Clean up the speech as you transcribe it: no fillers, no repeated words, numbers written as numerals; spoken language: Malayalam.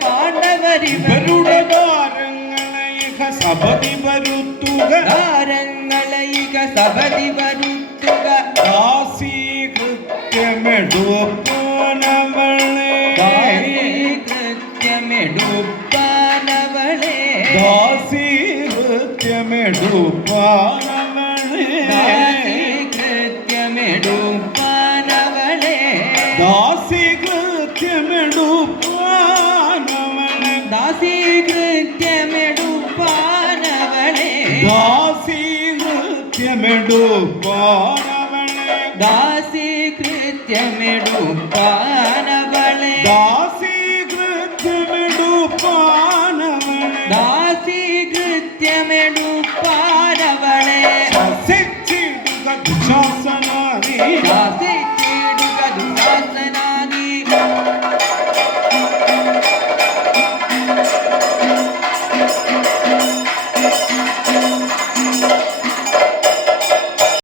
പാണ്ഡവരിവരുടെ ദാരങ്ങളൈക സപതി വരുത്തുക ദാരങ്ങളൈക സപതി വരുത്തുക ദാസീകൃത്യമെടുപ്പാനവളെ ദാസീകൃത്യമെടുപ്പാനവളെ ദാസീകൃത്യമെടുപ്പാനവളെ ദാസീകൃത്യമെടുപ്പാനവളെ ദാസീകൃത്യമെടുപ്പാനവളെ ദാസീകൃത്യമെടുപ്പാനവളെ ദാസീകൃത്യമെടുപ്പാനവളെ ദാസീകൃത്യമെടുപ്പാനവളെ ദാസീകൃത്യമെടുപ്പാനവളെ ദാസീകൃത്യമെടുപ്പാനവളെ ശാസിച്ചിടുക ദുശാസനാനി ദാസീ